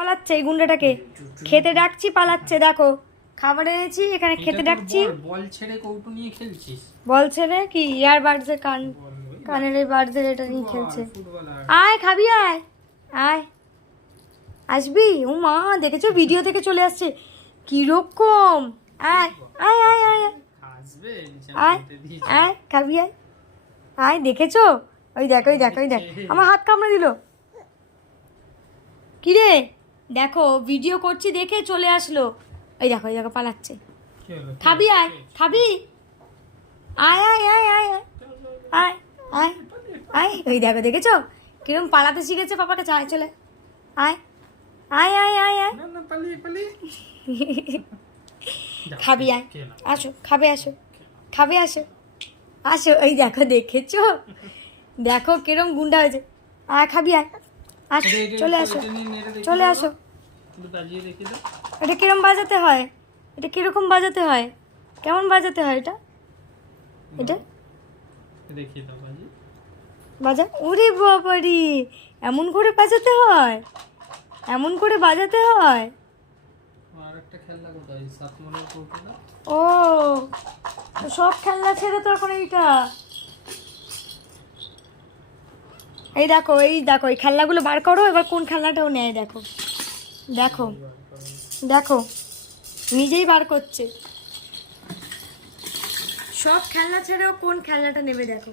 পালাচ্ছে এই গুন্ডাটাকে। খেতে ডাকছি পালাচ্ছে দেখো। খাবার এনেছি এখানে খেতে ডাকছি। বল, বল ছেড়ে কৌটো নিয়ে খেলছিস? বলছে রে কি? ইয়ার বার্ডসের কান কানের এই বার্ডসের এটা নিয়ে খেলছে। আয় খাবি আয়। আয়। আসবি? ও মা দেখেছ? ভিডিও থেকে চলে আসছে। কীরকম? আয় আয় আয় আয়। আয়। আসবে আয় আয় খাবি আয়। আয় দেখেছ? ওই দেখ ওই দেখ ওই দেখ। আমার হাত কামড়ে দিল। কিরে? দেখো ভিডিও করছি দেখে চলে আসলো। এই দেখো এই দেখো পালাচ্ছে। খাবি আয় খাবি? আয় আয় আয় আয় আয়। আয় আয় ওই দেখো দেখেছ? কিরম পালাতে শিখেছে পাপাকে? চায় আয় চলে। আয় আয় আয় আয় আয়। খাবি আয়। আসো খাবে আসো। খাবে আসো। আসো ওই দেখো দেখেছ? দেখো কিরম গুন্ডা হয়েছে। আয় খাবি আয়। আসো চলে আসো। চলে আসো। বাজিয়ে এটা কিরম বাজাতে হয়? এটা কীরকম বাজাতে হয়? কেমন বাজাতে হয় এটা? এটা? বাজি বাজা ওরে বাবারি এমন করে বাজাতে হয়? এমন করে বাজাতে হয়? ও সব খেলনা ছেড়ে তো এখন এইটা। এই দেখো এই দেখো এই খেলনাগুলো বার করো এবার কোন খেলনাটাও নেয় দেখো। দেখো দেখো, নিজেই বার করছে। সব খেলনা ছেড়েও কোন খেলনাটা নেবে দেখো।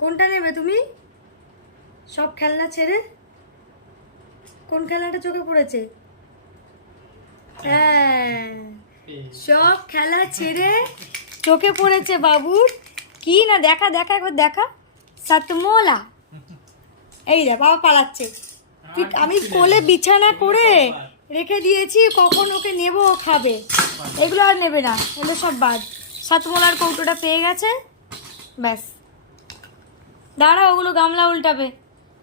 কোনটা নেবে তুমি? সব খেলনা ছেড়ে কোন খেলনাটা চোখে পড়েছে? হ্যাঁ সব খেলা ছেড়ে চোখে পড়েছে বাবুর কি না, দেখা দেখা, একবার দেখা। সাতমোলা। এই দেখ বাবা পালাচ্ছে। ঠিক, আমি কোলে বিছানা করে রেখে দিয়েছি, কখন ওকে নেব ও খাবে। এগুলো আর নেবে না, এগুলো সব বাদ। সাতমোলার কৌটোটা পেয়ে গেছে, ব্যাস। দাঁড়া, ওগুলো গামলা উল্টাবে।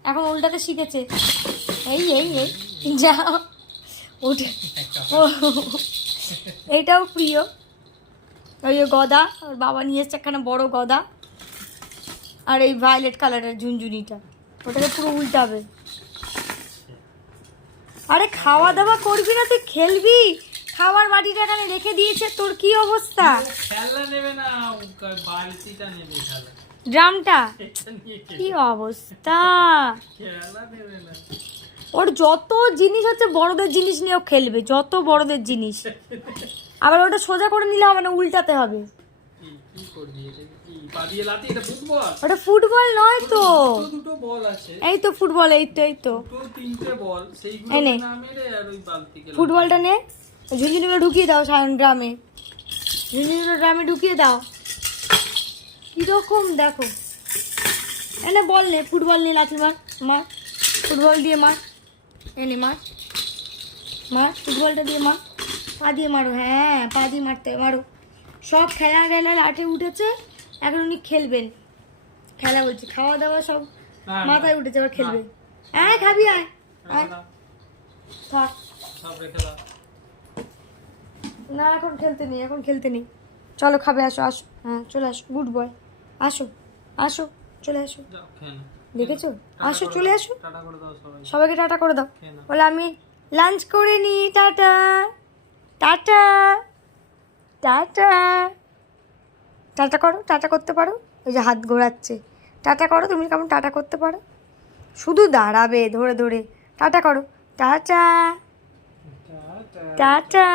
এখন উল্টাতে শিখেছে। এই এই এই, যাও। উঠে। ও, এটাও প্রিয়। ওই গদা, ওর বাবা নিয়ে এসছে একখানা বড় গদা। আর এই ভায়োলেট কালারের ঝুনঝুনিটা। ওটাকে পুরো উল্টাবে। আরে খাওয়া দাওয়া করবি না তুই খেলবি? খাওয়ার বাটিটা এখানে রেখে দিয়েছে তোর কি অবস্থা? খেলনা নেবে না বালতিটা নেবে খেলা ড্রামটা? কি অবস্থা? খেলা নেবে না। ওর যত জিনিস হচ্ছে বড়দের জিনিস নিয়েও খেলবে যত বড়দের জিনিস। আবার ওটা সোজা করে নিলে হবে না উল্টাতে হবে। কি কি করবি ওটা ফুটবল নয় তো। এই তো ফুটবল এই তো এই তো। এনে। ফুটবলটা নে। ঝুনঝুনিগুলো ঢুকিয়ে দাও সায়ন ড্রামে ঝুনঝুনিগুলো ড্রামে ঢুকিয়ে দাও। কীরকম দেখো। এনে বল নে ফুটবল নিয়ে লাথি মার মার। ফুটবল দিয়ে মার। এনে মার। মার ফুটবলটা দিয়ে মার। পা দিয়ে মারো হ্যাঁ পা দিয়ে মারতে মারো। সব খেলা টেলা লাঠে উঠেছে। এখন উনি খেলবেন। খেলা বলছি খাওয়া দাওয়া সব না। মাথায় উঠেছে এবার খেলবে। আয় খাবি আয়। না এখন খেলতে নেই এখন খেলতে নেই। চলো খাবে আসো আসো। হ্যাঁ চলে আসো। Good boy. আসো আসো চলে আসো। দেখেছ? আসো চলে আসো। সবাইকে টাটা করে দাও। বলে আমি লাঞ্চ করে নি টাটা। টাটা। টাটা। টাটা করো টাটা করতে পারো? ওই যে হাত ঘোরাচ্ছে। টাটা করো তুমি কেমন টাটা করতে পারো? শুধু দাঁড়াবে ধরে ধরে। টাটা করো। টাটা। টাটা।